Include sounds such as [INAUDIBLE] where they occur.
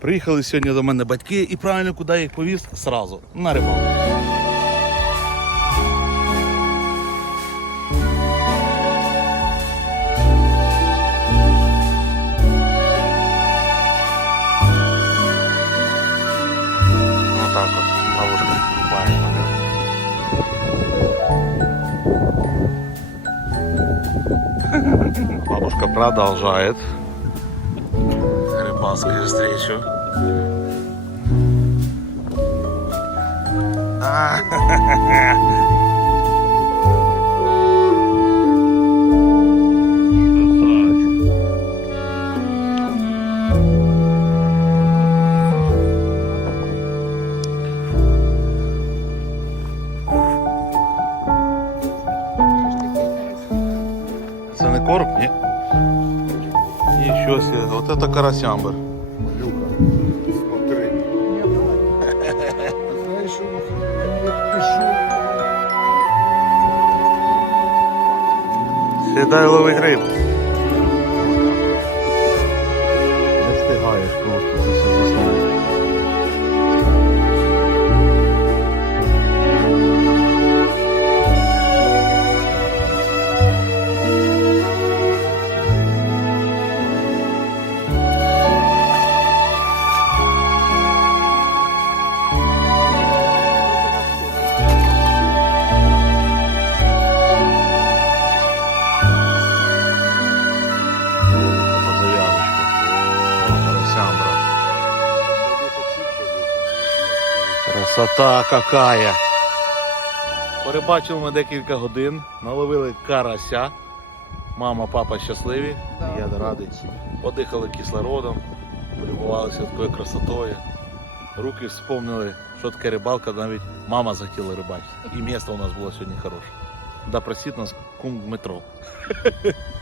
Приїхали сьогодні до мене батьки і правильно куди їх повіз? Сразу на рибалку. Купает. Бабушка продолжает лаской встречу. А -ха -ха. Це не корм, ні? Нічого себе, Вот это карасямбр. Люка, смотри. Знаєш, як. Сідай ловить риб. Красота какая! Перебачили ми декілька годин, наловили карася. Мама, папа щасливі, я радий. Подихали кислородом, полюбувалися такою красотою. Руки вспомнили, що таке рибалка, навіть мама захотіла рибачити. І місто у нас було сьогодні хороше. Да простить нас кум Дмитро. [LAUGHS]